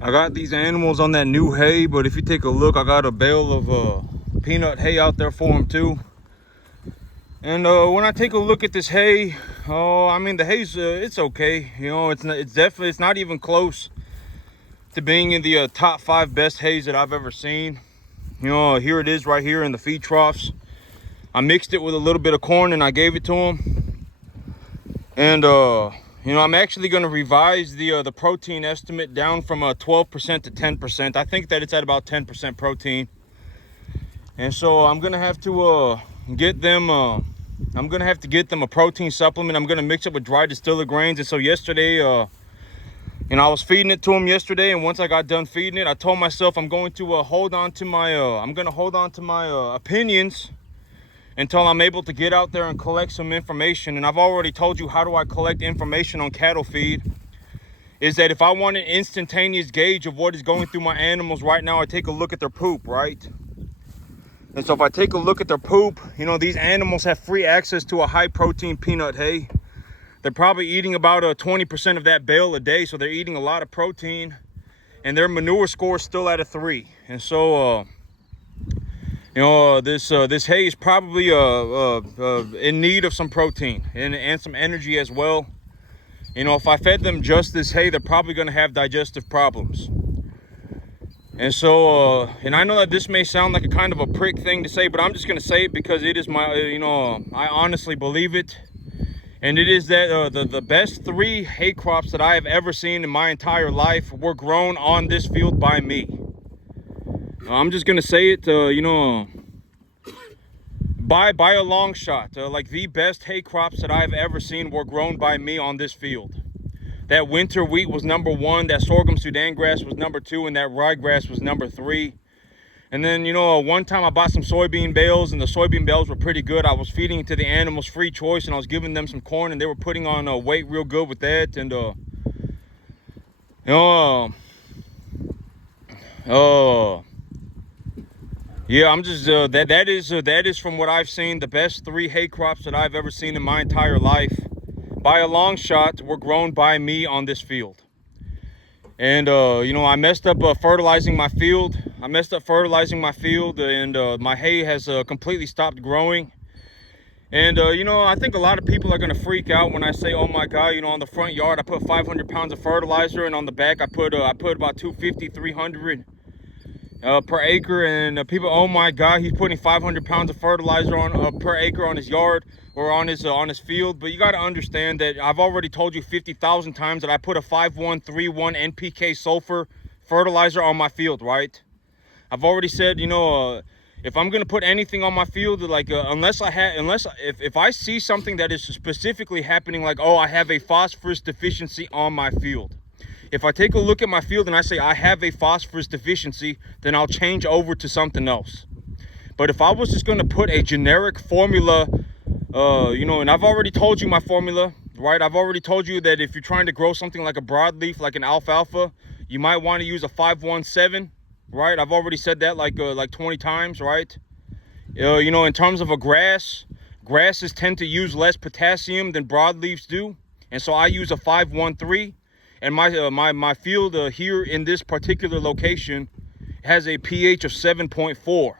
I got these animals on that new hay, but if you take a look, I got a bale of peanut hay out there for them too. And when I take a look at this hay, I mean the hay's it's okay. You know, it's definitely, it's not even close to being in the top 5 best hays that I've ever seen. You know, here it is right here in the feed troughs. I mixed it with a little bit of corn and I gave it to them. And you know, I'm actually going to revise the protein estimate down from 12% to 10%. I think that it's at about 10% protein. And so I'm going to have to get them a protein supplement. I'm going to mix it with dry distillers grains. And so yesterday, you know, I was feeding it to them yesterday, and once I got done feeding it, I told myself I'm going to hold on to my opinions until I'm able to get out there and collect some information. And I've already told you how do I collect information on cattle feed. Is that if I want an instantaneous gauge of what is going through my animals right now, I take a look at their poop, right? And so if I take a look at their poop, you know, these animals have free access to a high protein peanut hay. They're probably eating about 20% of that bale a day, so they're eating a lot of protein, and their manure score is still at a 3. And so you know, this hay is probably in need of some protein and some energy as well. You know, if I fed them just this hay, they're probably going to have digestive problems. And so, and I know that this may sound like a kind of a prick thing to say, but I'm just going to say it because it is my, you know, I honestly believe it. And it is that the best 3 hay crops that I have ever seen in my entire life were grown on this field by me. I'm just going to say it, you know, by a long shot. Like the best hay crops that I've ever seen were grown by me on this field. That winter wheat was number 1, that sorghum Sudan grass was number 2, and that ryegrass was number 3. And then, you know, one time I bought some soybean bales, and the soybean bales were pretty good. I was feeding it to the animals free choice, and I was giving them some corn, and they were putting on weight real good with that. And you know, yeah, I'm just that is from what I've seen the best 3 hay crops that I've ever seen in my entire life. By a long shot, were grown by me on this field. And you know, I messed up fertilizing my field. And my hay has completely stopped growing. And you know, I think a lot of people are gonna freak out when I say, oh my god, you know, on the front yard I put 500 pounds of fertilizer, and on the back I put about 250, 300 per acre. And people, oh my god, he's putting 500 pounds of fertilizer on per acre on his yard or on his field. But you got to understand that I've already told you 50,000 times that I put a 5131 NPK sulfur fertilizer on my field, right? I've already said, you know, if I'm gonna put anything on my field, like if I see something that is specifically happening, like, oh, I have a phosphorus deficiency on my field. If I take a look at my field and I say I have a phosphorus deficiency, then I'll change over to something else. But if I was just going to put a generic formula, you know, and I've already told you my formula, right? I've already told you that if you're trying to grow something like a broadleaf, like an alfalfa, you might want to use a 517, right? I've already said that like 20 times, right? You know, in terms of a grasses tend to use less potassium than broadleafs do, and so I use a 513. And my field here in this particular location has a pH of 7.4.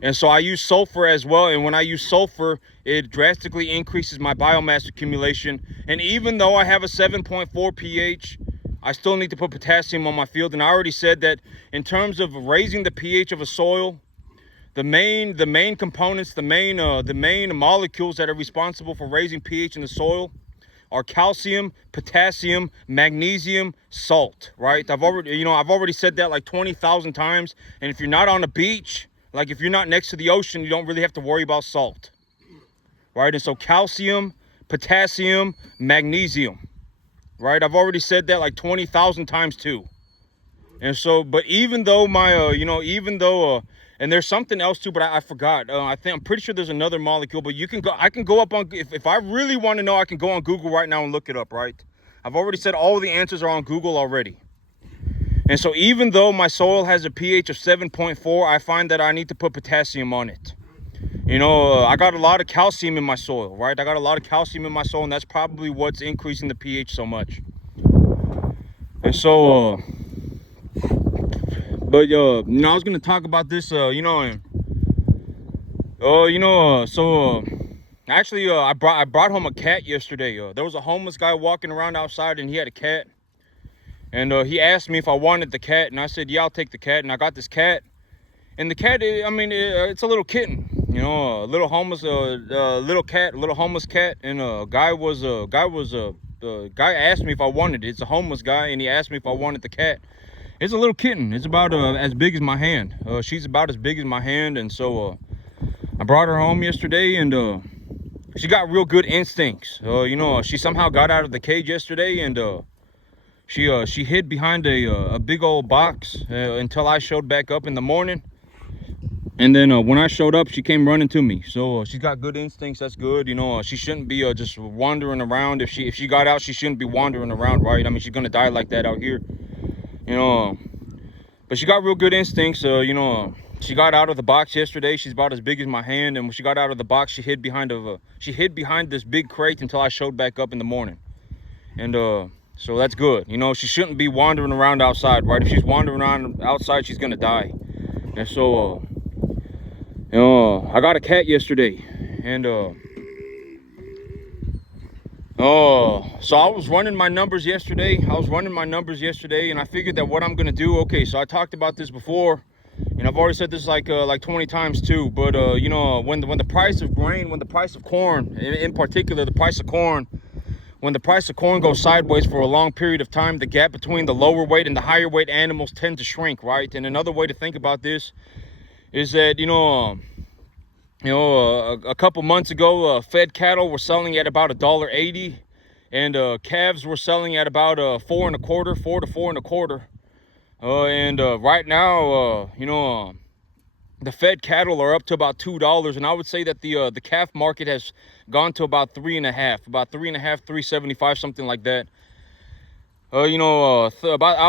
And so I use sulfur as well. And when I use sulfur, it drastically increases my biomass accumulation. And even though I have a 7.4 pH, I still need to put potassium on my field. And I already said that in terms of raising the pH of a soil, the main components, the main molecules that are responsible for raising pH in the soil are calcium, potassium, magnesium, salt, right? I've already said that like 20,000 times. And if you're not on a beach, like if you're not next to the ocean, you don't really have to worry about salt, right? And so calcium, potassium, magnesium, right? I've already said that like 20,000 times too. And so, but even though my, you know, and there's something else too, but I forgot. I'm pretty sure there's another molecule, but I can go up on, if I really want to know, I can go on Google right now and look it up, right? I've already said all the answers are on Google already. And so even though my soil has a pH of 7.4, I find that I need to put potassium on it. You know, I got a lot of calcium in my soil, right? I got a lot of calcium in my soil, and that's probably what's increasing the pH so much. And so, But I was gonna talk about this, actually, I brought home a cat yesterday. There was a homeless guy walking around outside, and he had a cat, and he asked me if I wanted the cat, and I said, yeah, I'll take the cat, and I got this cat, and the cat, it's a little kitten, a little homeless, little cat, a little homeless cat, and guy asked me if I wanted it. It's a homeless guy, and he asked me if I wanted the cat. It's a little kitten. It's about as big as my hand. She's about as big as my hand, and so I brought her home yesterday, and she got real good instincts. She somehow got out of the cage yesterday, and she hid behind a big old box until I showed back up in the morning. And then when I showed up, she came running to me. So she's got good instincts. That's good. She shouldn't be just wandering around. If she got out, she shouldn't be wandering around, right? I mean, she's gonna die like that out here. But she got real good instincts. She got out of the box yesterday. She's about as big as my hand, and when she got out of the box, she hid behind this big crate until I showed back up in the morning. And so that's good. She shouldn't be wandering around outside, right? If she's wandering around outside, she's gonna die. And so I got a cat yesterday, and so I was running my numbers yesterday. And I figured that what I'm gonna do. Okay, so I talked about this before, and I've already said this like 20 times too. But when the price of grain, when the price of corn, in particular the price of corn, when the price of corn goes sideways for a long period of time, the gap between the lower weight and the higher weight animals tend to shrink, right? And another way to think about this is that a couple months ago, fed cattle were selling at about $1.80, and calves were selling at about $4 to $4.25. And right now, the fed cattle are up to about $2, and I would say that the calf market has gone to about $3.50, $3.75, something like that. I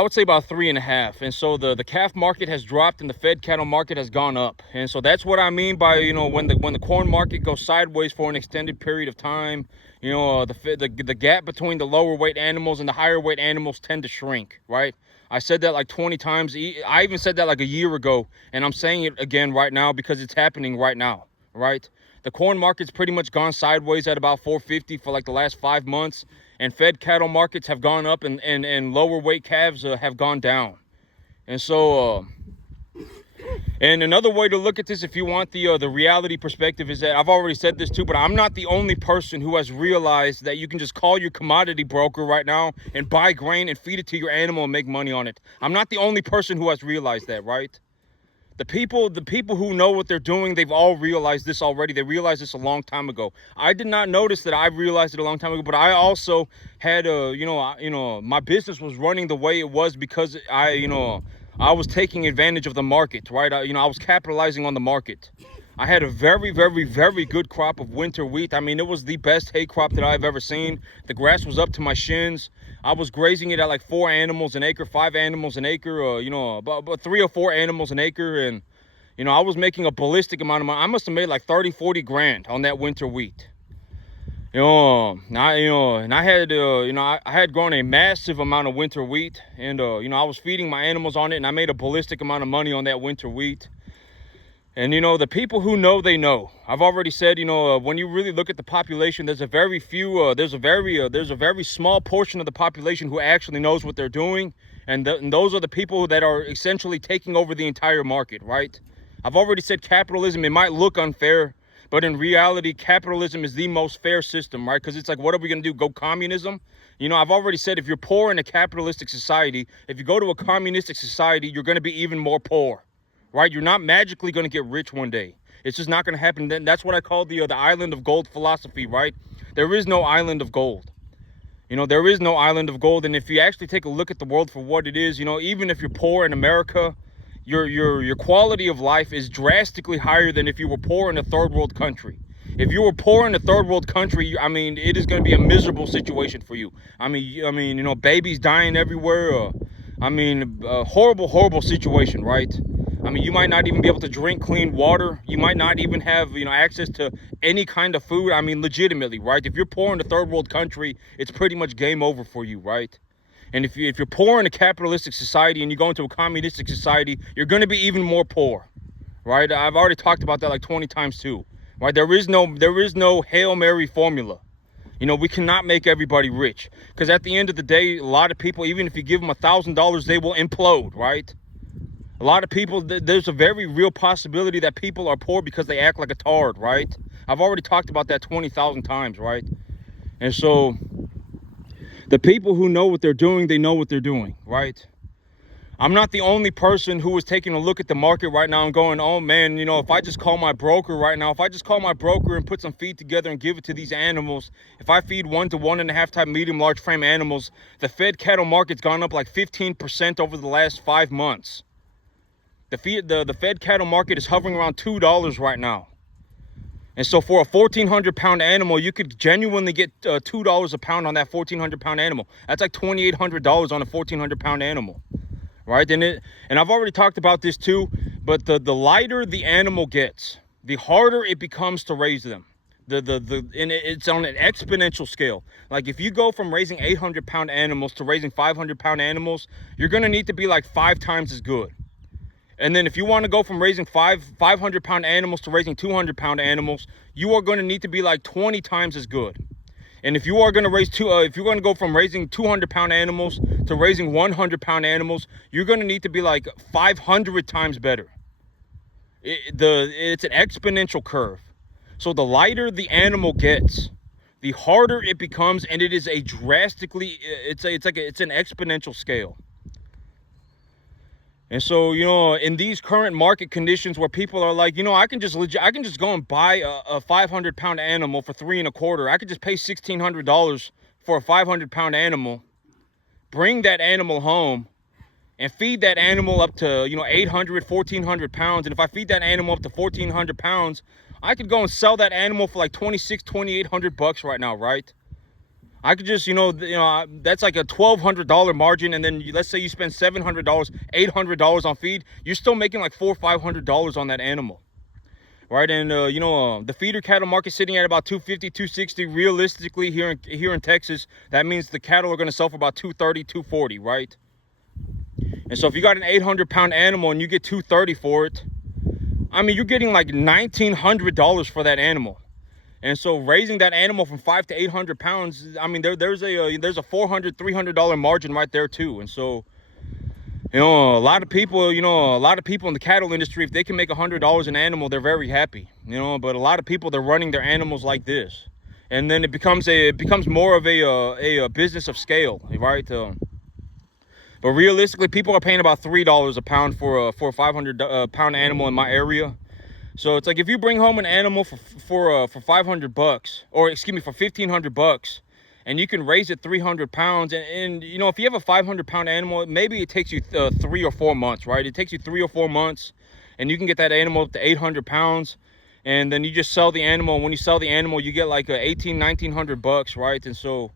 would say about 3.5. And so the calf market has dropped and the fed cattle market has gone up. And so that's what I mean by, when the corn market goes sideways for an extended period of time, the gap between the lower weight animals and the higher weight animals tend to shrink, right? I said that like 20 times. I even said that like a year ago, and I'm saying it again right now because it's happening right now, right? The corn market's pretty much gone sideways at about $4.50 for like the last 5 months. And fed cattle markets have gone up, and lower weight calves have gone down. And so, and another way to look at this, if you want the reality perspective, is that I've already said this too, but I'm not the only person who has realized that you can just call your commodity broker right now and buy grain and feed it to your animal and make money on it. I'm not the only person who has realized that, right? The people who know what they're doing, they've all realized this already. They realized this a long time ago. I did not notice that I realized it a long time ago, but I also had, my business was running the way it was because I was taking advantage of the market, right? I was capitalizing on the market. I had a very, very, very good crop of winter wheat. I mean, it was the best hay crop that I've ever seen. The grass was up to my shins. I was grazing it at like 4 animals an acre, 5 animals an acre, about 3 or 4 animals an acre. And, I was making a ballistic amount of money. I must have made like 30, 40 grand on that winter wheat. And I had grown a massive amount of winter wheat, and, I was feeding my animals on it, and I made a ballistic amount of money on that winter wheat. And, the people who know, they know. I've already said, when you really look at the population, there's a very small portion of the population who actually knows what they're doing. And those are the people that are essentially taking over the entire market, right? I've already said capitalism, it might look unfair, but in reality, capitalism is the most fair system, right? Because it's like, what are we going to do? Go communism? I've already said, if you're poor in a capitalistic society, if you go to a communistic society, you're going to be even more poor. Right? You're not magically going to get rich one day. It's just not going to happen. Then that's what I call the island of gold philosophy, right? There is no island of gold. There is no island of gold. And if you actually take a look at the world for what it is, even if you're poor in America, your quality of life is drastically higher than if you were poor in a third world country. If you were poor in a third world country, it is going to be a miserable situation for you. Babies dying everywhere. Horrible, horrible situation, right? You might not even be able to drink clean water. You might not even have, access to any kind of food. Legitimately, right? If you're poor in a third world country, it's pretty much game over for you, right? And if you're poor in a capitalistic society and you go into a communistic society, you're going to be even more poor, right? I've already talked about that like 20 times too, right? There is no Hail Mary formula. You know, we cannot make everybody rich, because at the end of the day, a lot of people, even if you give them $1,000, they will implode, right? A lot of people, there's a very real possibility that people are poor because they act like a tard, right? I've already talked about that 20,000 times, right? And so the people who know what they're doing, they know what they're doing, right? I'm not the only person who is taking a look at the market right now and going, oh man, you know, if I just call my broker right now, if I just call my broker and put some feed together and give it to these animals, if I feed 1 to 1.5 type medium large frame animals, the fed cattle market's gone up like 15% over the last 5 months. The fed cattle market is hovering around $2 right now. And so for a 1,400 pound animal, you could genuinely get $2 a pound on that 1,400 pound animal. That's like $2,800 on a 1,400 pound animal, right? And I've already talked about this too, but the lighter the animal gets, the harder it becomes to raise them. And it's on an exponential scale. Like if you go from raising 800 pound animals to raising 500 pound animals, you're going to need to be like 5 times as good. And then if you want to go from raising 500 pound animals to raising 200 pound animals, you are going to need to be like 20 times as good. And if you are going to if you're going to go from raising 200 pound animals to raising 100 pound animals, you're going to need to be like 500 times better. It's an exponential curve. So the lighter the animal gets, the harder it becomes, and it is a drastically, it's an exponential scale. And so, you know, in these current market conditions where people are like, you know, I can just go and buy a 500 pound animal for $3.25. I could just pay $1,600 for a 500 pound animal, bring that animal home and feed that animal up to, you know, 800, 1,400 pounds. And if I feed that animal up to 1,400 pounds, I could go and sell that animal for like $2,800 right now, right? I could just, that's like a $1,200 margin. And then let's say you spend $700, $800 on feed. You're still making like $400 or $500 on that animal, right? And, the feeder cattle market sitting at about $250, $260. Realistically, here in Texas, that means the cattle are going to sell for about $230, $240, right? And so if you got an 800 pound animal and you get $230 for it, I mean, you're getting like $1,900 for that animal. And so raising that animal from 500 to 800 pounds, I mean, there's a $400, $300 margin right there too. And so, a lot of people in the cattle industry, if they can make $100 an animal, they're very happy, but a lot of people, they're running their animals like this. And then it becomes more of a business of scale, right? But realistically, people are paying about $3 a pound for a 500 pound animal in my area. So it's like if you bring home an animal for $500, or excuse me, for $1,500, and you can raise it 300 pounds, and if you have a 500 pound animal, maybe it takes you 3 or 4 months, right? It takes you 3 or 4 months, and you can get that animal up to 800 pounds, and then you just sell the animal. And when you sell the animal, you get like $1,800-$1,900, right? And so,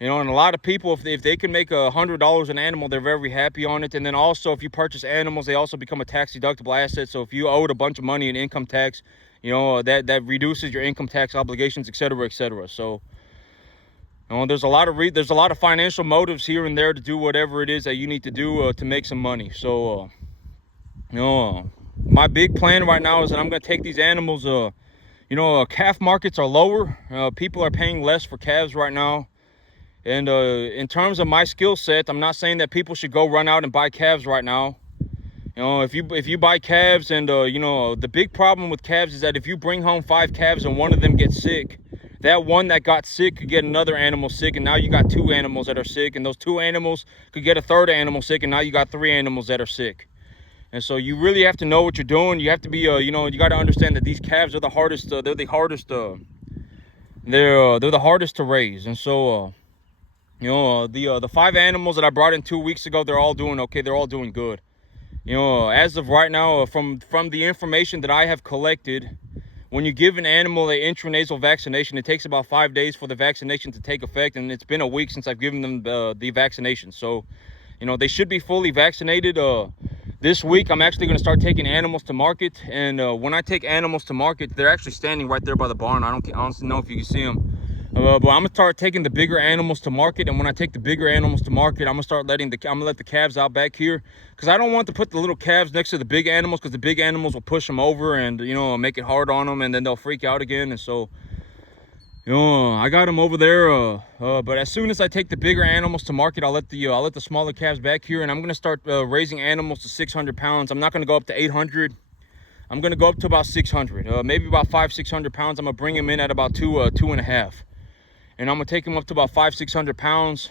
and a lot of people, if they can make $100 an animal, they're very happy on it. And then also, if you purchase animals, they also become a tax deductible asset. So if you owed a bunch of money in income tax, that reduces your income tax obligations, et cetera, et cetera. So, there's a lot of financial motives here and there to do whatever it is that you need to do to make some money. So, my big plan right now is that I'm going to take these animals. Calf markets are lower. People are paying less for calves right now. And in terms of my skill set, I'm not saying that people should go run out and buy calves right now. If you buy calves, and the big problem with calves is that if you bring home 5 calves and one of them gets sick, that one that got sick could get another animal sick, and now you got 2 animals that are sick, and those 2 animals could get a third animal sick, and now you got 3 animals that are sick. And so you really have to know what you're doing. You have to be, you got to understand that these calves are the hardest. They're the hardest to raise. And so, the 5 animals that I brought in 2 weeks ago, they're all doing okay. They're all doing good. As of right now, from the information that I have collected, when you give an animal a intranasal vaccination, it takes about 5 days for the vaccination to take effect. And it's been a week since I've given them the vaccination. So, they should be fully vaccinated. This week, I'm actually going to start taking animals to market. And when I take animals to market, they're actually standing right there by the barn. I don't honestly know if you can see them. But I'm gonna start taking the bigger animals to market, and when I take the bigger animals to market, I'm gonna let the calves out back here, because I don't want to put the little calves next to the big animals, because the big animals will push them over and, you know, make it hard on them, and then they'll freak out again. And so, you know, I got them over there. But as soon as I take the bigger animals to market, I'll let the smaller calves back here, and I'm gonna start raising animals to 600 pounds. I'm not gonna go up to 800. I'm gonna go up to about 600, maybe about 500-600 pounds. I'm gonna bring them in at about 2.5. And I'm gonna take them up to about 500-600 pounds.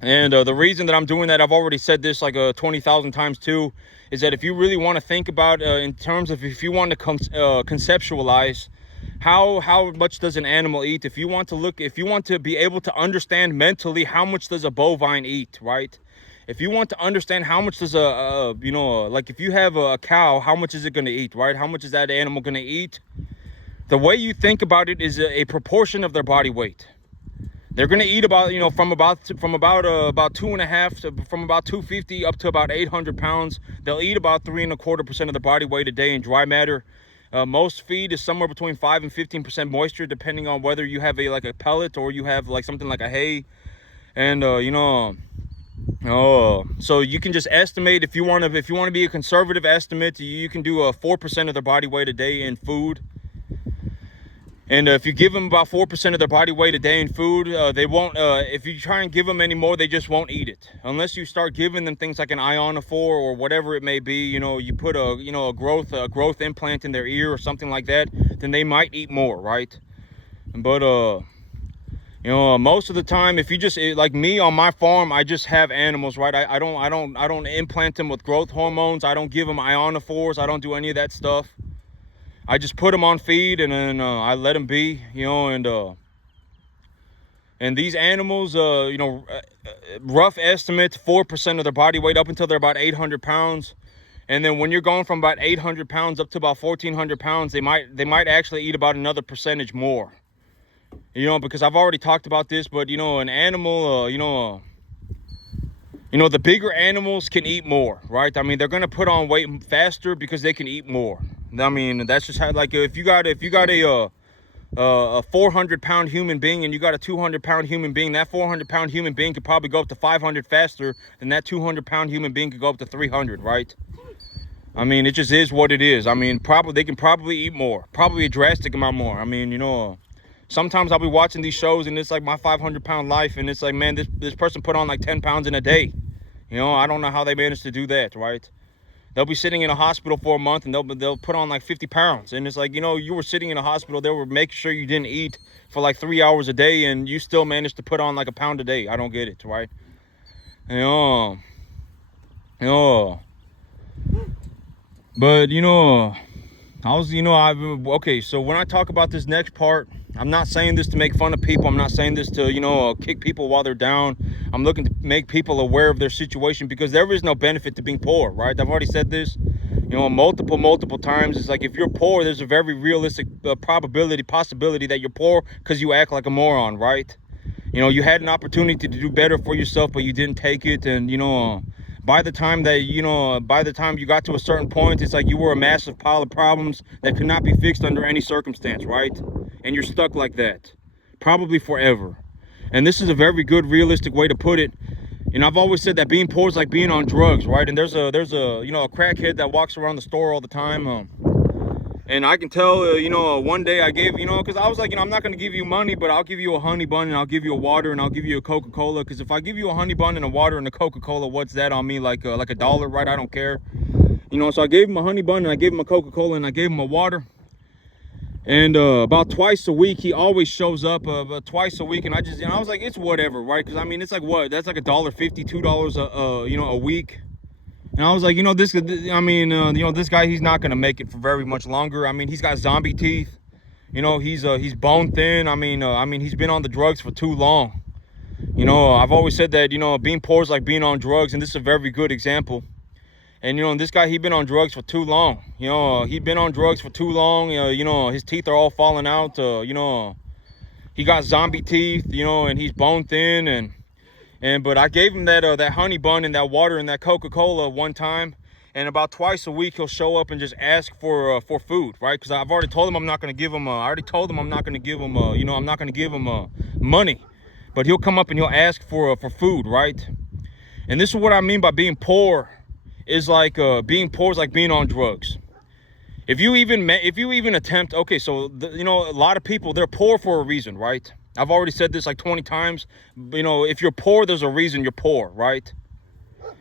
And the reason that I'm doing that, I've already said this like 20,000 times too, is that if you really want to think about in terms of, if you want to conceptualize how much does an animal eat, if you want to be able to understand mentally how much does a bovine eat, right? If you want to understand how much does like if you have a cow, how much is it going to eat, right? How much is that animal going to eat? The way you think about it is a proportion of their body weight. They're going to eat about, you know, from about 2.5 from about 250 up to about 800 pounds. They'll eat about 3.25% of their body weight a day in dry matter. Most feed is somewhere between 5 and 15% moisture, depending on whether you have a pellet or you have like something like a hay. And so you can just estimate, if you want to be a conservative estimate, you can do 4% of their body weight a day in food. And if you give them about 4% of their body weight a day in food, they won't, if you try and give them any more, they just won't eat it. Unless you start giving them things like an ionophore or whatever it may be, you know, you put a growth implant in their ear or something like that, then they might eat more, right? But, you know, most of the time, if you just, like me on my farm, I just have animals, right? I don't implant them with growth hormones. I don't give them ionophores. I don't do any of that stuff. I just put them on feed, and then I let them be, you know. And these animals, you know, rough estimate, 4% of their body weight up until they're about 800 pounds. And then when you're going from about 800 pounds up to about 1,400 pounds, they might actually eat about another percentage more. You know, because I've already talked about this, but, you know, an animal, you know, the bigger animals can eat more, right? I mean, they're going to put on weight faster because they can eat more. I mean, that's just how, like, if you got a 400-pound human being and you got a 200-pound human being, that 400-pound human being could probably go up to 500 faster than that 200-pound human being could go up to 300, right? I mean, it just is what it is. I mean, they can probably eat more, probably a drastic amount more. I mean, you know, sometimes I'll be watching these shows and it's like my 500-pound life, and it's like, man, this person put on like 10 pounds in a day. You know, I don't know how they managed to do that, right? They'll be sitting in a hospital for a month and they'll put on like 50 pounds. And it's like, you know, you were sitting in a hospital, they were making sure you didn't eat for like 3 hours a day, and you still managed to put on like a pound a day. I don't get it, right? But, you know, okay, so when I talk about this next part, I'm not saying this to make fun of people. I'm not saying this to, you know, kick people while they're down. I'm looking to make people aware of their situation, because there is no benefit to being poor, right? I've already said this, you know, multiple times. It's like, if you're poor, there's a very realistic possibility that you're poor because you act like a moron, right? You know, you had an opportunity to do better for yourself, but you didn't take it. And, you know, by the time you got to a certain point, it's like you were a massive pile of problems that could not be fixed under any circumstance, right? And you're stuck like that, probably forever. And this is a very good, realistic way to put it. And I've always said that being poor is like being on drugs, right? And there's a you know, a crackhead that walks around the store all the time. And I can tell, you know, one day I gave, you know, because I was like, you know, I'm not going to give you money, but I'll give you a honey bun, and I'll give you a water, and I'll give you a Coca-Cola. Because if I give you a honey bun and a water and a Coca-Cola, what's that on me? Like $1, right? I don't care. You know, so I gave him a honey bun, and I gave him a Coca-Cola, and I gave him a water. And about twice a week, he always shows up, twice a week. And I just, you know, I was like, it's whatever, right? Because I mean, it's like, what? That's like $1.50, $2 you know, a week. And I was like, you know, this guy, he's not going to make it for very much longer. I mean, he's got zombie teeth. You know, he's bone thin. I mean, he's been on the drugs for too long. You know, I've always said that, you know, being poor is like being on drugs, and this is a very good example. And, you know, this guy, he'd been on drugs for too long. You know, he'd been on drugs for too long. You know, his teeth are all falling out. You know, he got zombie teeth, you know, and he's bone thin. But I gave him that honey bun and that water and that Coca-Cola one time. and about twice a week he'll show up and just ask for food, right? Because I've already told him I'm not going to give him. I already told him I'm not going to give him. I'm not going to give him money, but he'll come up and he'll ask for food, right? And this is what I mean by being poor. Is like being poor is like being on drugs. If you even attempt, okay, so a lot of people, they're poor for a reason, right? I've already said this like 20 times. If you're poor, there's a reason you're poor, right?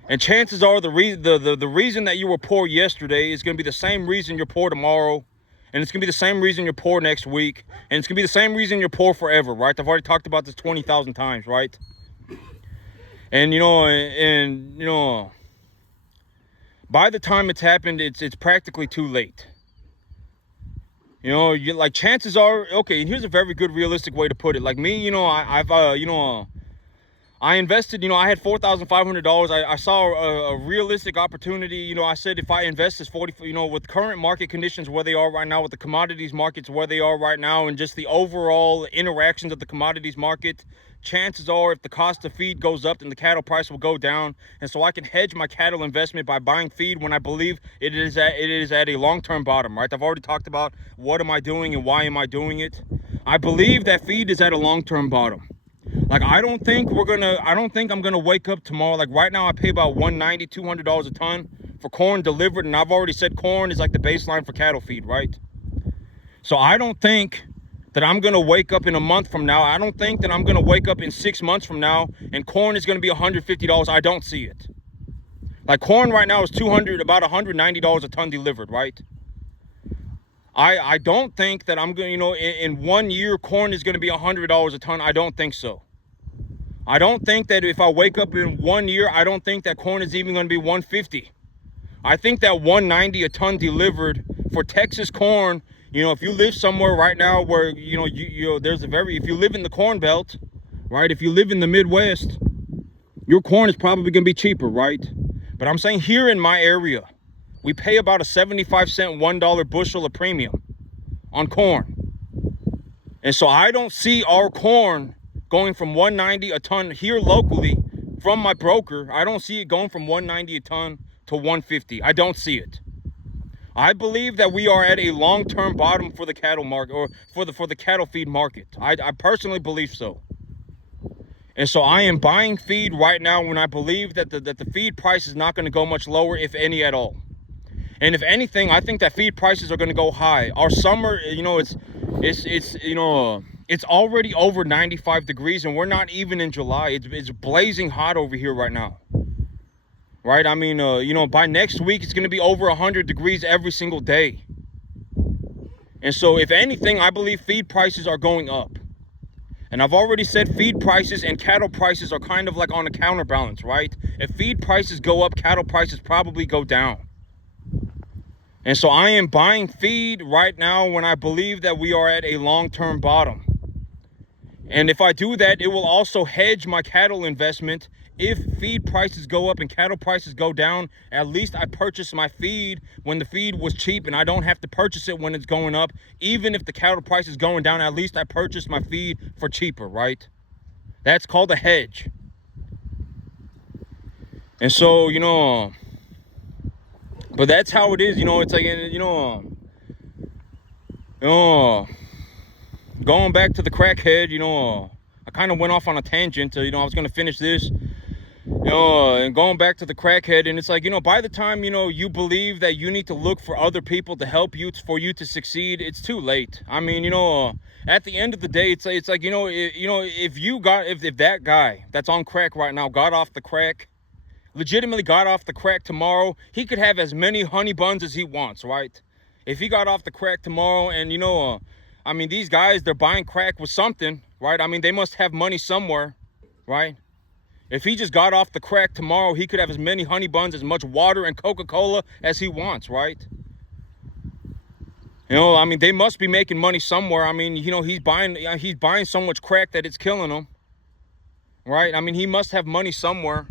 And chances are the reason that you were poor yesterday is going to be the same reason you're poor tomorrow, and it's going to be the same reason you're poor next week, and it's going to be the same reason you're poor forever, right? I've already talked about this 20,000 times, right? And by the time it's happened, it's practically too late. Like chances are, okay, and here's a very good realistic way to put it. Like me, I invested, I had $4,500. I saw a realistic opportunity. I said if I invest this 40, with current market conditions where they are right now, with the commodities markets where they are right now, and just the overall interactions of the commodities market, chances are if the cost of feed goes up, then the cattle price will go down. And so I can hedge my cattle investment by buying feed when I believe it is at a long-term bottom, right? I've already talked about what am I doing and why am I doing it. I believe that feed is at a long-term bottom. Like, I don't think I'm gonna wake up tomorrow. Like right now I pay about $190, $200 a ton for corn delivered, and I've already said corn is like the baseline for cattle feed, right? So I don't think that I'm gonna wake up in a month from now. I don't think that I'm gonna wake up in 6 months from now and corn is gonna be $150. I don't see it. Like corn right now is about $190 a ton delivered, right? I don't think that I'm gonna, in 1 year corn is gonna be $100 a ton. I don't think so. I don't think that if I wake up in 1 year, I don't think that corn is even going to be 150. I think that 190 a ton delivered for Texas corn, if you live somewhere right now where, if you live in the corn belt, right? If you live in the Midwest, your corn is probably going to be cheaper, right? But I'm saying here in my area, we pay about a 75-cent, $1 bushel of premium on corn. And so I don't see our corn going from 190 a ton here locally from my broker. I don't see it going from 190 a ton to 150. I don't see it. I believe that we are at a long-term bottom for the cattle market, or for the cattle feed market. I personally believe so. And so I am buying feed right now when I believe that the feed price is not going to go much lower, if any at all. And if anything, I think that feed prices are going to go high. Our summer, it's already over 95 degrees and we're not even in July. It's blazing hot over here right now. Right? I mean, by next week, it's going to be over 100 degrees every single day. And so if anything, I believe feed prices are going up. And I've already said feed prices and cattle prices are kind of like on a counterbalance, right? If feed prices go up, cattle prices probably go down. And so I am buying feed right now when I believe that we are at a long-term bottom. And if I do that, it will also hedge my cattle investment. If feed prices go up and cattle prices go down, at least I purchased my feed when the feed was cheap and I don't have to purchase it when it's going up. Even if the cattle price is going down, at least I purchased my feed for cheaper, right? That's called a hedge. And so, but that's how it is, it's like, going back to the crackhead, I kind of went off on a tangent. I was going to finish this, and going back to the crackhead. And it's like, by the time, you believe that you need to look for other people to help you, for you to succeed, it's too late. I mean, at the end of the day, it's like, if that guy that's on crack right now got off the crack, legitimately got off the crack tomorrow, he could have as many honey buns as he wants, right? If he got off the crack tomorrow and, I mean, these guys, they're buying crack with something, right? I mean, they must have money somewhere, right? If he just got off the crack tomorrow, he could have as many honey buns, as much water and Coca-Cola as he wants, right? I mean, they must be making money somewhere. I mean, he's buying so much crack that it's killing him, right? I mean, he must have money somewhere.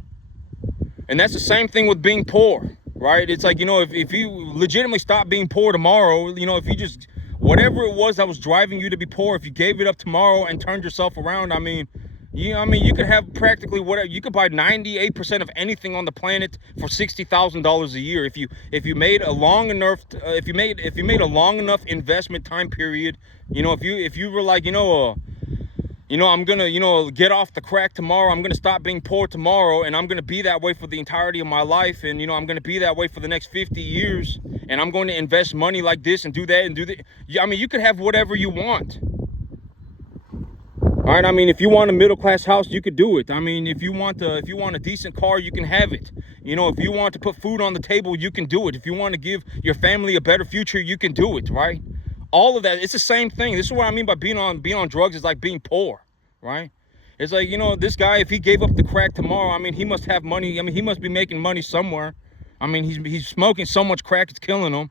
And that's the same thing with being poor, right? It's like, if you legitimately stop being poor tomorrow, if you just, whatever it was that was driving you to be poor, if you gave it up tomorrow and turned yourself around, I mean, I mean, you could have practically whatever. You could buy 98% of anything on the planet for $60,000 a year if you made a long enough if you made a long enough investment time period. If you were like, I'm gonna, get off the crack tomorrow. I'm gonna stop being poor tomorrow, and I'm gonna be that way for the entirety of my life. And I'm gonna be that way for the next 50 years. And I'm going to invest money like this and do that and do that. I mean, you could have whatever you want. All right. I mean, if you want a middle class house, you could do it. I mean, if you want a decent car, you can have it. If you want to put food on the table, you can do it. If you want to give your family a better future, you can do it. Right. All of that, it's the same thing. This is what I mean by being on drugs. Is like being poor, right? It's like, this guy, if he gave up the crack tomorrow, I mean, he must have money. I mean, he must be making money somewhere. I mean, he's smoking so much crack, it's killing him.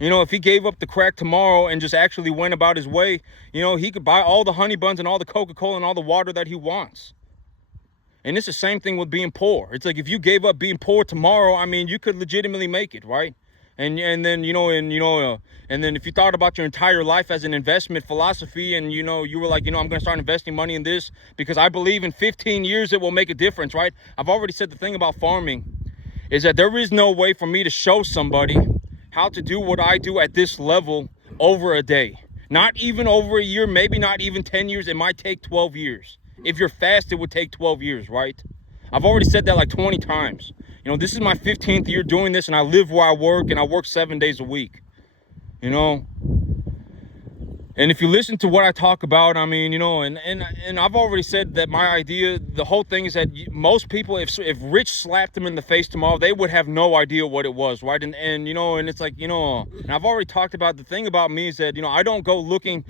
If he gave up the crack tomorrow and just actually went about his way, he could buy all the honey buns and all the Coca-Cola and all the water that he wants. And it's the same thing with being poor. It's like if you gave up being poor tomorrow, I mean, you could legitimately make it, right? And then if you thought about your entire life as an investment philosophy, and you were like, I'm going to start investing money in this because I believe in 15 years it will make a difference, right? I've already said the thing about farming is that there is no way for me to show somebody how to do what I do at this level over a day. Not even over a year, maybe not even 10 years. It might take 12 years. If you're fast, it would take 12 years, right? I've already said that like 20 times. This is my 15th year doing this, and I live where I work, and I work 7 days a week. And if you listen to what I talk about, I mean, and I've already said that my idea, the whole thing is that most people, if Rich slapped them in the face tomorrow, they would have no idea what it was, right? And it's like, and I've already talked about the thing about me is that, I don't go looking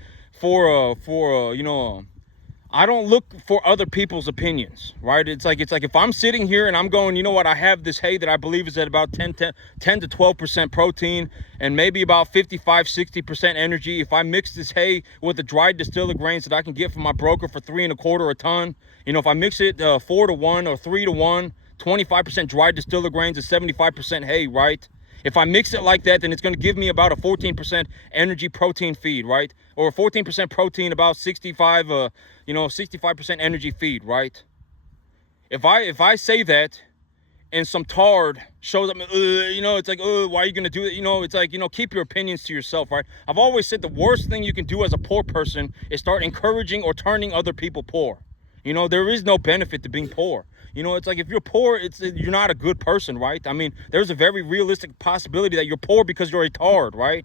I don't look for other people's opinions, right? It's like if I'm sitting here and I'm going, I have this hay that I believe is at about 10 to 12% protein and maybe about 55-60% energy. If I mix this hay with the dried distillers grains that I can get from my broker for 3 1/4 a ton, if I mix it 4 to 1 or 3 to 1, 25% dried distillers grains and 75% hay, right? If I mix it like that, then it's going to give me about a 14% energy protein feed, right? Or 14% protein, about 65% energy feed, right? If I say that and some tard shows up, it's like, why are you going to do it? It's like, keep your opinions to yourself, right? I've always said the worst thing you can do as a poor person is start encouraging or turning other people poor. There is no benefit to being poor. It's like if you're poor, you're not a good person, right? I mean, there's a very realistic possibility that you're poor because you're a tard, right?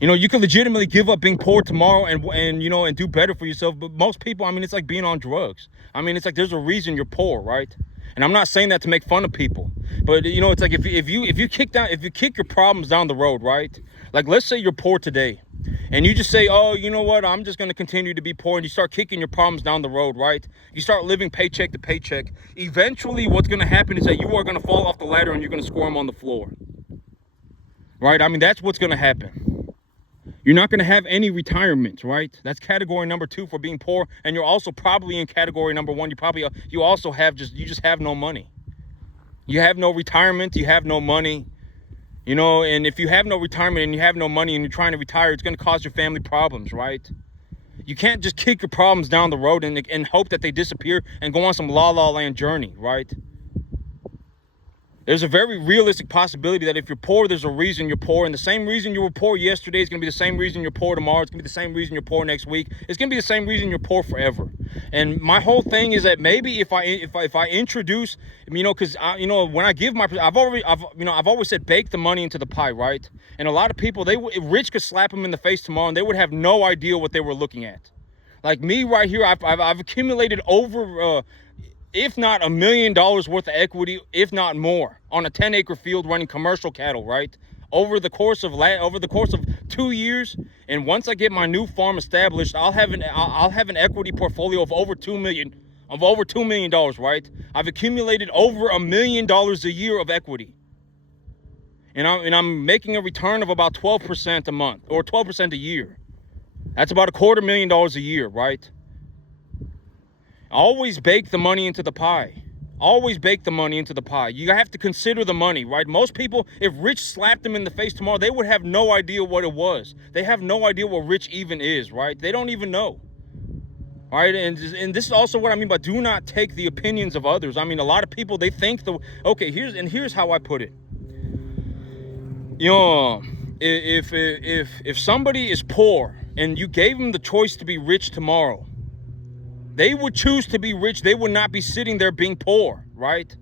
You could legitimately give up being poor tomorrow and do better for yourself. But most people, I mean, it's like being on drugs. I mean, it's like there's a reason you're poor, right? And I'm not saying that to make fun of people, but it's like if you kick your problems down the road, right? Like let's say you're poor today. And you just say, oh, you know what? I'm just going to continue to be poor. And you start kicking your problems down the road, right? You start living paycheck to paycheck. Eventually, what's going to happen is that you are going to fall off the ladder and you're going to squirm on the floor. Right? I mean, that's what's going to happen. You're not going to have any retirement, right? That's category number 2 for being poor. And you're also probably in category number 1. You also have just have no money. You have no retirement. You have no money. And if you have no retirement and you have no money and you're trying to retire, it's going to cause your family problems, right? You can't just kick your problems down the road and hope that they disappear and go on some la-la land journey, right? There's a very realistic possibility that if you're poor, there's a reason you're poor. And the same reason you were poor yesterday is going to be the same reason you're poor tomorrow. It's going to be the same reason you're poor next week. It's going to be the same reason you're poor forever. And my whole thing is that maybe if I introduce, because when I give I've always said bake the money into the pie, right? And a lot of people, Rich could slap them in the face tomorrow and they would have no idea what they were looking at. Like me right here, I've accumulated over if not $1 million worth of equity, if not more, on a 10-acre field running commercial cattle, right? Over the course of 2 years, and once I get my new farm established, I'll have an equity portfolio of over $2 million, right? I've accumulated over $1 million a year of equity, and I'm making a return of about 12% a month or 12% a year. That's about $250,000 a year, right? Always bake the money into the pie. Always bake the money into the pie. You have to consider the money, right? Most people, if Rich slapped them in the face tomorrow, they would have no idea what it was. They have no idea what Rich even is, right? They don't even know. All right, and this is also what I mean by do not take the opinions of others. I mean, a lot of people, they think okay, here's how I put it. You know, if somebody is poor and you gave them the choice to be rich tomorrow, they would choose to be rich. They would not be sitting there being poor, right?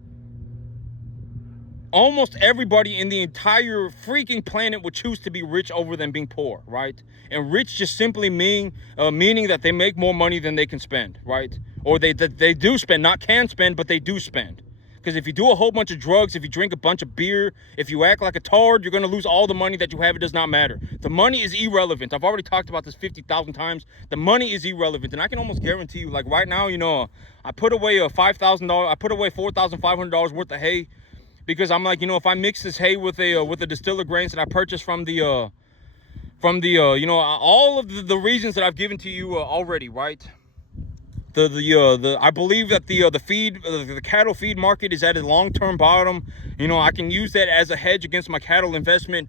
Almost everybody in the entire freaking planet would choose to be rich over than being poor, right? And rich just simply meaning that they make more money than they can spend, right? Or they do spend, not can spend, but they do spend. Because if you do a whole bunch of drugs, if you drink a bunch of beer, if you act like a tard, you're going to lose all the money that you have. It does not matter. The money is irrelevant. I've already talked about this 50,000 times. The money is irrelevant. And I can almost guarantee you, like right now, you know, I put away $5,000, I put away $4,500 worth of hay, because I'm like, you know, if I mix this hay with the distiller grains that I purchased from the you know, all of the reasons that I've given to you already, right? I believe that the cattle feed market is at a long-term bottom. You know, I can use that as a hedge against my cattle investment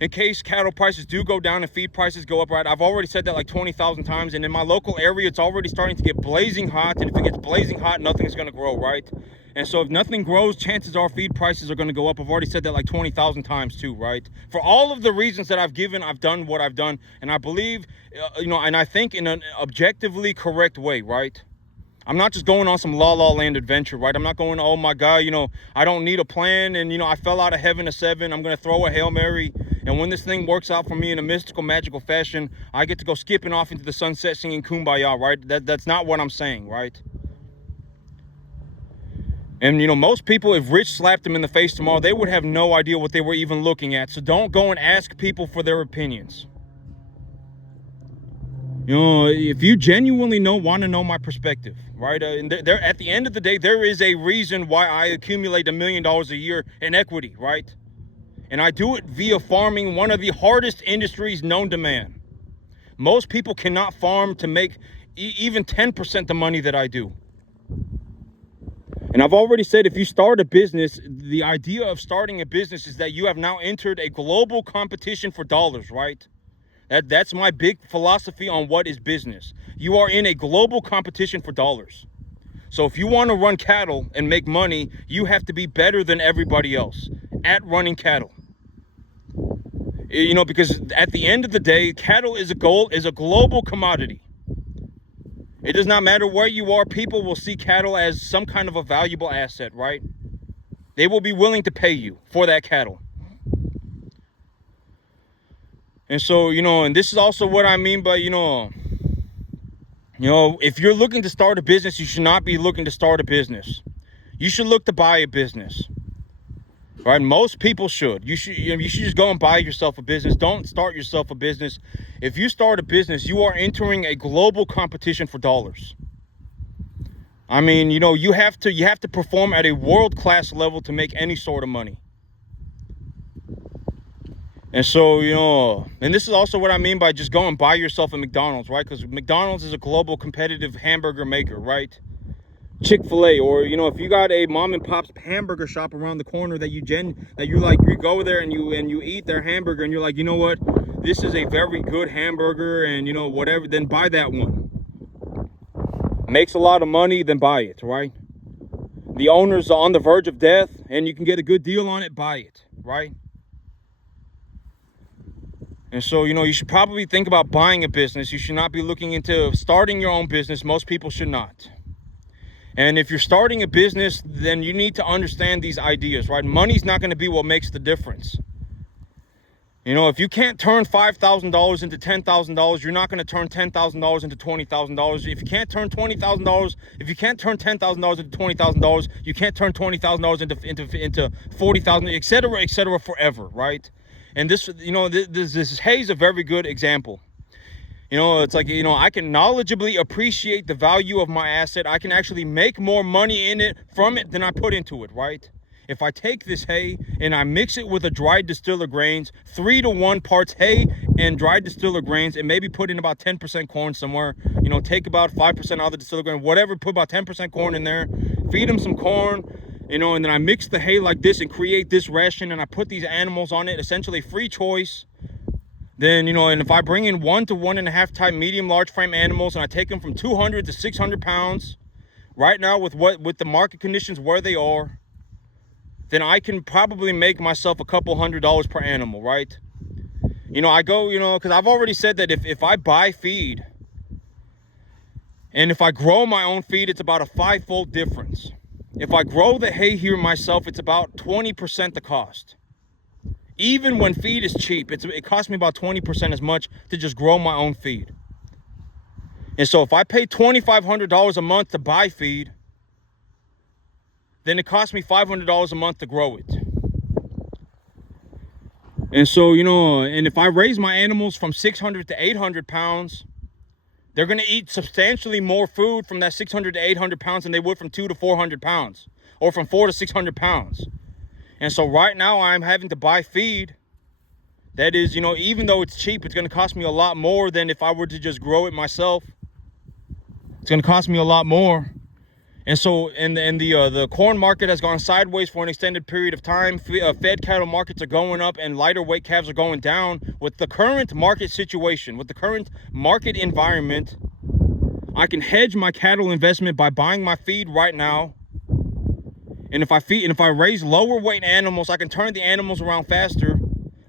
in case cattle prices do go down and feed prices go up, right? I've already said that like 20,000 times, and in my local area, it's already starting to get blazing hot, and if it gets blazing hot, nothing's going to grow, right? And so if nothing grows, chances are feed prices are going to go up. I've already said that like 20,000 times too, right? For all of the reasons that I've given, I've done what I've done, and I believe, you know, and I think in an objectively correct way, right? I'm not just going on some la land adventure, right? I'm not going, oh my God, you know, I don't need a plan, and you know, I fell out of heaven at 7. I'm going to throw a Hail Mary, and when this thing works out for me in a mystical, magical fashion, I get to go skipping off into the sunset singing Kumbaya, right? That's not what I'm saying, right? And you know, most people, if Rich slapped them in the face tomorrow, they would have no idea what they were even looking at. So don't go and ask people for their opinions. You know, if you genuinely want to know my perspective, right? And there, at the end of the day, there is a reason why I accumulate $1 million a year in equity, right? And I do it via farming, one of the hardest industries known to man. Most people cannot farm to make even 10% the money that I do. And I've already said, if you start a business, the idea of starting a business is that you have now entered a global competition for dollars, right? That's my big philosophy on what is business. You are in a global competition for dollars. So if you want to run cattle and make money, you have to be better than everybody else at running cattle. You know, because at the end of the day, cattle is a global commodity. It does not matter where you are. People will see cattle as some kind of a valuable asset, right? They will be willing to pay you for that cattle. And so, you know, and this is also what I mean by, you know, if you're looking to start a business, you should not be looking to start a business. You should look to buy a business, right? Most people should. You should just go and buy yourself a business. Don't start yourself a business. If you start a business, you are entering a global competition for dollars. I mean, you know, you have to perform at a world-class level to make any sort of money. And so, you know, and this is also what I mean by just go and buy yourself a McDonald's, right? Because McDonald's is a global competitive hamburger maker, right? Chick-fil-A, or, you know, if you got a mom and pop's hamburger shop around the corner that you go there and you eat their hamburger and you're like, you know what, this is a very good hamburger, and you know, whatever, then buy that one. Makes a lot of money, then buy it, right? The owner's on the verge of death and you can get a good deal on it, buy it, right? And so, you know, you should probably think about buying a business. You should not be looking into starting your own business. Most people should not. And if you're starting a business, then you need to understand these ideas, right? Money's not going to be what makes the difference. You know, if you can't turn $5,000 into $10,000, you're not going to turn $10,000 into $20,000. If you can't turn $20,000, if you can't turn $10,000 into $20,000, you can't turn $20,000 into $40,000, et cetera, forever, right? And this, you know, this hay is a very good example. You know, it's like, you know, I can knowledgeably appreciate the value of my asset. I can actually make more money from it than I put into it, right? If I take this hay and I mix it with a dried distiller grains, 3-to-1 parts hay and dried distiller grains, and maybe put in about 10% corn somewhere, you know, take about 5% out of the distiller grain, whatever, put about 10% corn in there, feed them some corn, you know, and then I mix the hay like this and create this ration, and I put these animals on it, essentially free choice. then, and if I bring in 1 to 1.5 type medium large frame animals and I take them from 200 to 600 pounds right now with the market conditions where they are, then I can probably make myself a couple $100s per animal, right? I go, because I've already said that if I buy feed and if I grow my own feed, it's about a 5-fold difference. If I grow the hay here myself, it's about 20% the cost. Even when feed is cheap, it costs me about 20% as much to just grow my own feed. And so if I pay $2,500 a month to buy feed, then it costs me $500 a month to grow it. And so, and if I raise my animals from 600 to 800 pounds, they're going to eat substantially more food from that 600 to 800 pounds than they would from 200 to 400 pounds or from 400 to 600 pounds. And so right now I'm having to buy feed that is, even though it's cheap, it's going to cost me a lot more than if I were to just grow it myself. It's going to cost me a lot more. And so, and the corn market has gone sideways for an extended period of time. Fed cattle markets are going up and lighter weight calves are going down. With the current market situation, with the current market environment, I can hedge my cattle investment by buying my feed right now. And if I raise lower weight animals, I can turn the animals around faster.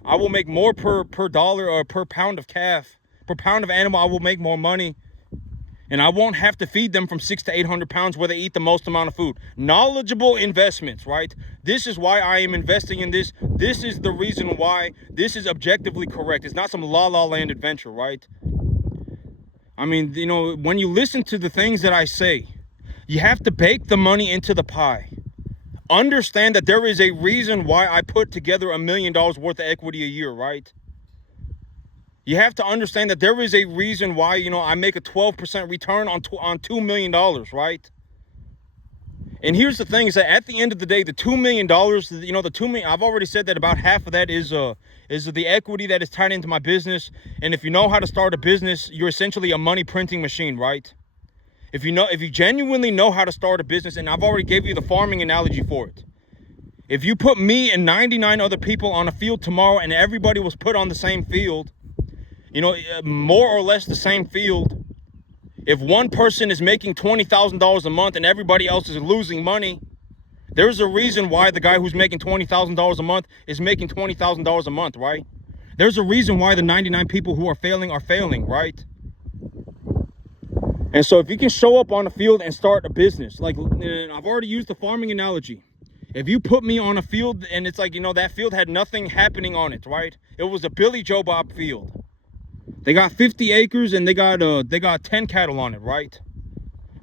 I will make more per dollar or per pound of calf. Per pound of animal, I will make more money. And I won't have to feed them from 600 to 800 pounds where they eat the most amount of food. Knowledgeable investments, right? This is why I am investing in this. This is the reason why this is objectively correct. It's not some la-la land adventure, right? I mean, when you listen to the things that I say, you have to bake the money into the pie. Understand that there is a reason why I put together $1 million worth of equity a year, right? You have to understand that there is a reason why, I make a 12% return on $2 million, right? And here's the thing is that at the end of the day, the $2 million, the 2 million, I've already said that about half of that is the equity that is tied into my business. And if you know how to start a business, you're essentially a money printing machine, right? If you genuinely know how to start a business, and I've already gave you the farming analogy for it. If you put me and 99 other people on a field tomorrow and everybody was put on the same field, more or less the same field, if one person is making $20,000 a month and everybody else is losing money, there's a reason why the guy who's making $20,000 a month is making $20,000 a month, right? There's a reason why the 99 people who are failing, right? And so if you can show up on a field and start a business, like I've already used the farming analogy. If you put me on a field and it's like, that field had nothing happening on it, right? It was a Billy Joe Bob field. They got 50 acres and they got 10 cattle on it, right?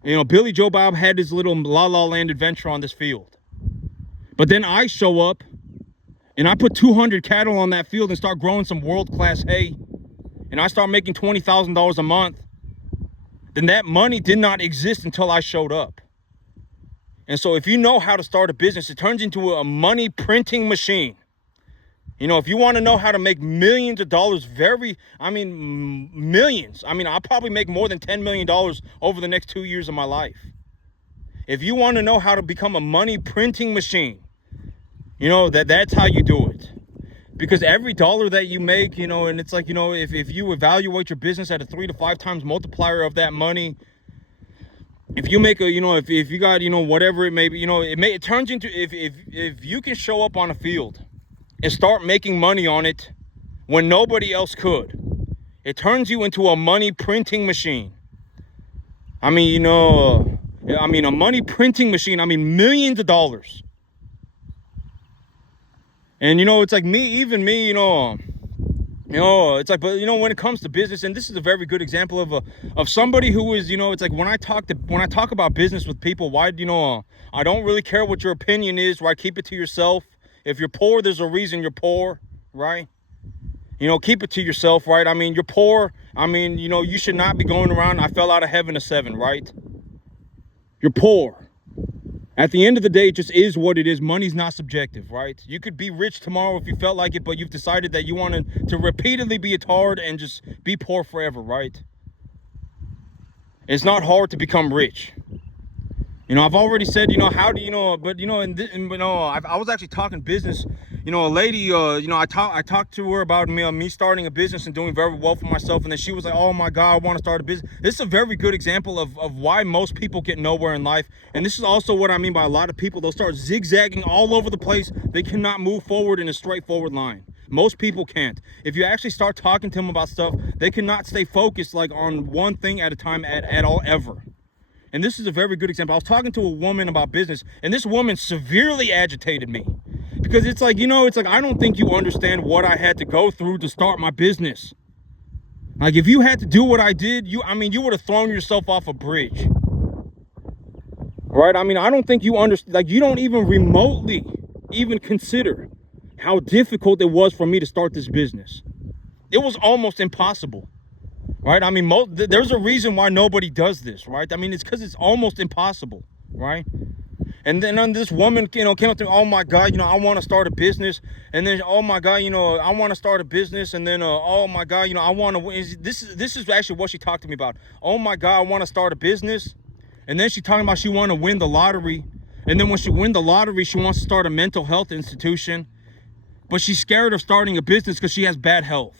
Billy Joe Bob had his little la-la land adventure on this field. But then I show up and I put 200 cattle on that field and start growing some world-class hay. And I start making $20,000 a month. Then that money did not exist until I showed up. And so if you know how to start a business, it turns into a money printing machine. If you want to know how to make millions of dollars, millions. I'll probably make more than $10 million over the next 2 years of my life. If you want to know how to become a money printing machine, that's how you do it. Because every dollar that you make, and it's like, if you evaluate your business at a 3 to 5 times multiplier of that money, if you make if you got, whatever it may be, it turns into, if you can show up on a field and start making money on it when nobody else could, it turns you into a money printing machine. A money printing machine, millions of dollars. And, it's like it's like, but, when it comes to business, and this is a very good example of somebody who is, it's like when I talk about business with people, I don't really care what your opinion is, right? Keep it to yourself. If you're poor, there's a reason you're poor, right? Keep it to yourself, right? You're poor. You should not be going around, I fell out of heaven a 7, right? You're poor. At the end of the day, it just is what it is. Money's not subjective, right? You could be rich tomorrow if you felt like it, but you've decided that you wanted to repeatedly be a tard and just be poor forever, right? It's not hard to become rich. You know, I've already said, you know, how do you know, but you know, I was actually talking business. You know, a lady, you know, I talked to her about me starting a business and doing very well for myself, and then she was like, oh my God, I want to start a business. This is a very good example of why most people get nowhere in life. And this is also what I mean by a lot of people. They'll start zigzagging all over the place. They cannot move forward in a straightforward line. Most people can't. If you actually start talking to them about stuff, they cannot stay focused like on one thing at a time at all, ever. And this is a very good example. I was talking to a woman about business, and this woman severely agitated me. Because it's like, you know, it's like, I don't think you understand what I had to go through to start my business. Like, if you had to do what I did, you would have thrown yourself off a bridge. Right? I mean, I don't think you understand, like, you don't even remotely even consider how difficult it was for me to start this business. It was almost impossible. Right? I mean, there's a reason why nobody does this, right? I mean, it's because it's almost impossible, right? And then this woman, you know, came up to me, oh my God, you know, I want to start a business. And then, oh my God, you know, I want to start a business. And then, oh my God, you know, I want to win. This is actually what she talked to me about. Oh my God, I want to start a business. And then she talking about she want to win the lottery. And then when she win the lottery, she wants to start a mental health institution. But she's scared of starting a business because she has bad health.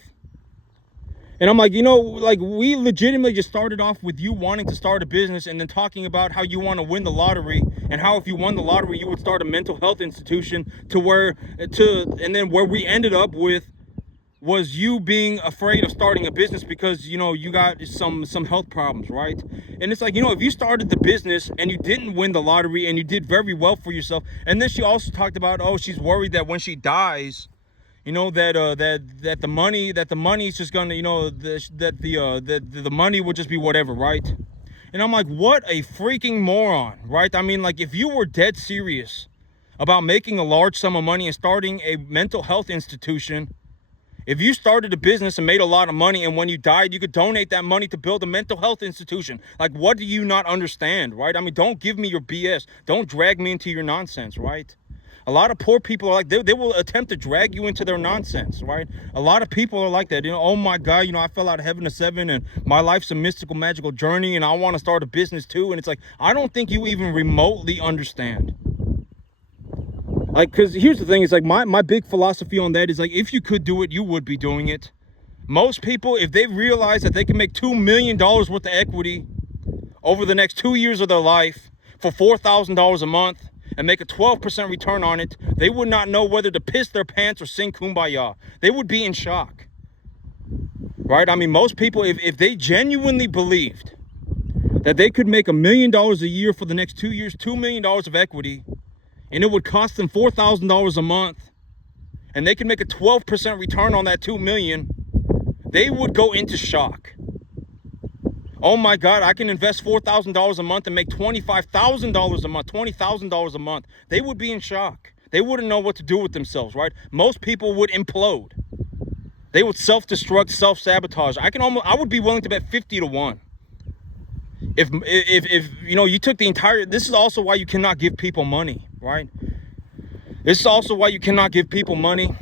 And I'm like, you know, like, we legitimately just started off with you wanting to start a business and then talking about how you want to win the lottery and how if you won the lottery, you would start a mental health institution and then where we ended up with was you being afraid of starting a business because, you know, you got some health problems, right? And it's like, you know, if you started the business and you didn't win the lottery and you did very well for yourself. And then she also talked about, oh, she's worried that when she dies, you know, that the money is just gonna, you know, the money would just be whatever, right? And I'm like, what a freaking moron, right? I mean, like, if you were dead serious about making a large sum of money and starting a mental health institution, if you started a business and made a lot of money and when you died, you could donate that money to build a mental health institution. Like, what do you not understand, right? I mean, don't give me your BS. Don't drag me into your nonsense, right? A lot of poor people are like, they will attempt to drag you into their nonsense, right? A lot of people are like that. You know, oh my God, you know, I fell out of heaven to seven and my life's a mystical, magical journey and I want to start a business too. And it's like, I don't think you even remotely understand. Like, because here's the thing, it's like my big philosophy on that is like, if you could do it, you would be doing it. Most people, if they realize that they can make $2 million worth of equity over the next 2 years of their life for $4,000 a month, and make a 12% return on it, they would not know whether to piss their pants or sing Kumbaya. They would be in shock. Right? I mean, most people, if they genuinely believed that they could make $1 million a year for the next 2 years, $2 million of equity, and it would cost them $4,000 a month, and they could make a 12% return on that $2 million, they would go into shock. Oh my God, I can invest $4,000 a month and make $25,000 a month, $20,000 a month. They would be in shock. They wouldn't know what to do with themselves, right? Most people would implode. They would self-destruct, self-sabotage. I would be willing to bet 50 to 1. If you know, you took the entire, this is also why you cannot give people money, right? This is also why you cannot give people money.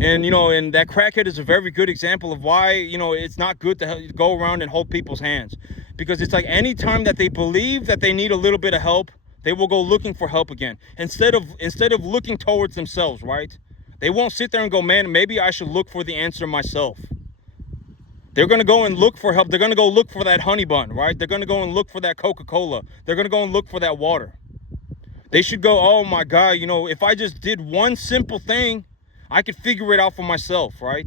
And, you know, and that crackhead is a very good example of why, you know, it's not good to go around and hold people's hands. Because it's like anytime that they believe that they need a little bit of help, they will go looking for help again. Instead of looking towards themselves, right? They won't sit there and go, man, maybe I should look for the answer myself. They're going to go and look for help. They're going to go look for that honey bun, right? They're going to go and look for that Coca-Cola. They're going to go and look for that water. They should go, oh my God, you know, if I just did one simple thing, I could figure it out for myself, right?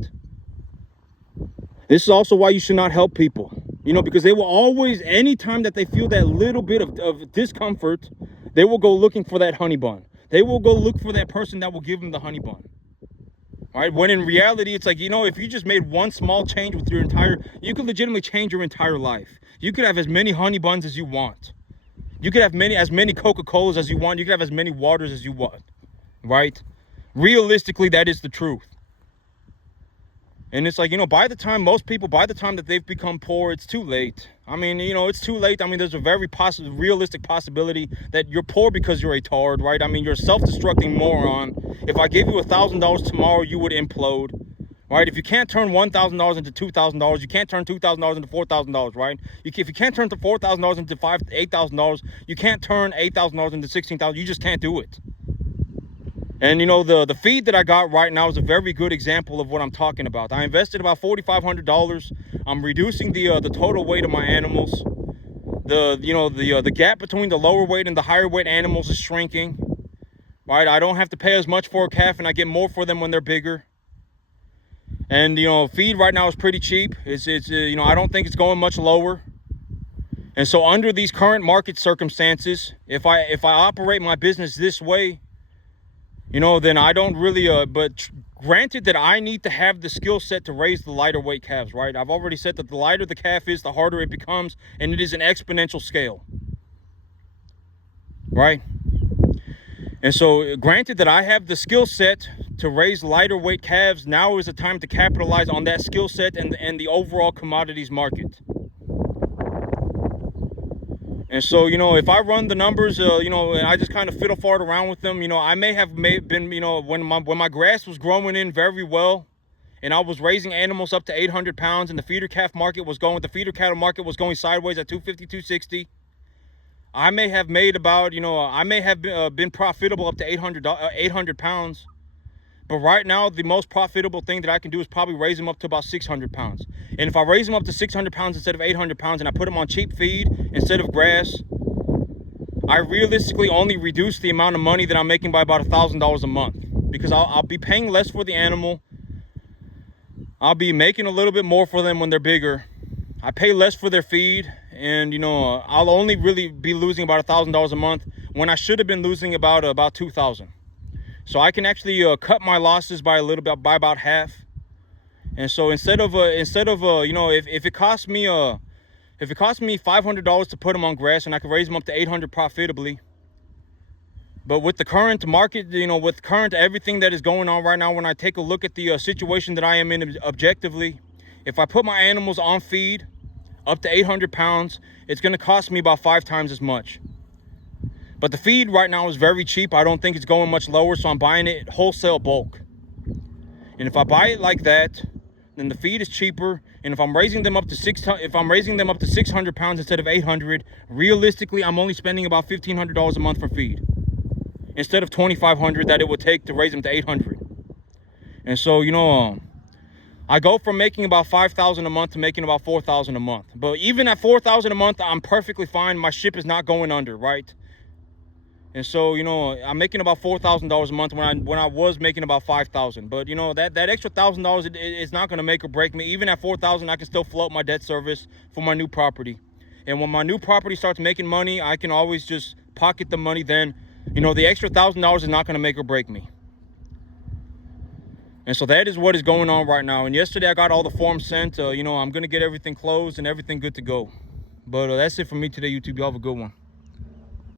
This is also why you should not help people, you know, because they will always, anytime that they feel that little bit of discomfort, they will go looking for that honey bun. They will go look for that person that will give them the honey bun, right? When in reality, it's like, you know, if you just made one small change with your you could legitimately change your entire life. You could have as many honey buns as you want. You could have as many Coca-Colas as you want. You could have as many waters as you want, right? Realistically, that is the truth. And it's like, you know, by the time that they've become poor, it's too late. I mean, you know, it's too late. I mean, there's a very realistic possibility that you're poor because you're a tard, right? I mean, you're a self-destructing moron. If I gave you $1,000 tomorrow, you would implode, right? If you can't turn $1,000 into $2,000, you can't turn $2,000 into $4,000, right? If you can't turn $4,000 into $8,000, you can't turn $8,000 into $16,000. You just can't do it. And you know, the feed that I got right now is a very good example of what I'm talking about. I invested about $4,500. I'm reducing the total weight of my animals. The gap between the lower weight and the higher weight animals is shrinking. Right? I don't have to pay as much for a calf, and I get more for them when they're bigger. And you know, feed right now is pretty cheap. It's you know, I don't think it's going much lower. And so under these current market circumstances, if I operate my business this way, you know, then I don't really but granted that I need to have the skill set to raise the lighter weight calves, right? I've already said that the lighter the calf is, the harder it becomes, and it is an exponential scale, right? And so granted that I have the skill set to raise lighter weight calves, now is the time to capitalize on that skill set and the overall commodities market. And so, you know, if I run the numbers, you know, and I just kind of fiddle fart around with them, you know, I may have been, you know, when my grass was growing in very well, and I was raising animals up to 800 pounds, and the feeder calf market was going, the feeder cattle market was going sideways at 250, 260. I may have made about, you know, I may have been profitable up to 800 pounds. But right now, the most profitable thing that I can do is probably raise them up to about 600 pounds. And if I raise them up to 600 pounds instead of 800 pounds and I put them on cheap feed instead of grass, I realistically only reduce the amount of money that I'm making by about $1,000 a month. Because I'll be paying less for the animal. I'll be making a little bit more for them when they're bigger. I pay less for their feed. And, you know, I'll only really be losing about $1,000 a month when I should have been losing about $2,000. So I can actually cut my losses by a little bit, by about half. And so instead of you know, if it costs me $500 to put them on grass, and I can raise them up to 800 profitably. But with the current market, you know, with current everything that is going on right now, when I take a look at the situation that I am in objectively, if I put my animals on feed up to 800 pounds, it's going to cost me about 5 times as much. But the feed right now is very cheap. I don't think it's going much lower, so I'm buying it wholesale bulk. And if I buy it like that, then the feed is cheaper. And if I'm raising them up to 600 pounds instead of 800, realistically, I'm only spending about $1,500 a month for feed instead of $2,500 that it would take to raise them to 800. And so, you know, I go from making about $5,000 a month to making about $4,000 a month. But even at $4,000 a month, I'm perfectly fine. My ship is not going under, right? And so, you know, I'm making about $4,000 a month when I was making about $5,000. But, you know, that extra $1,000 is not going to make or break me. Even at $4,000, I can still float my debt service for my new property. And when my new property starts making money, I can always just pocket the money then. You know, the extra $1,000 is not going to make or break me. And so that is what is going on right now. And yesterday I got all the forms sent. You know, I'm going to get everything closed and everything good to go. But that's it for me today, YouTube. Y'all have a good one.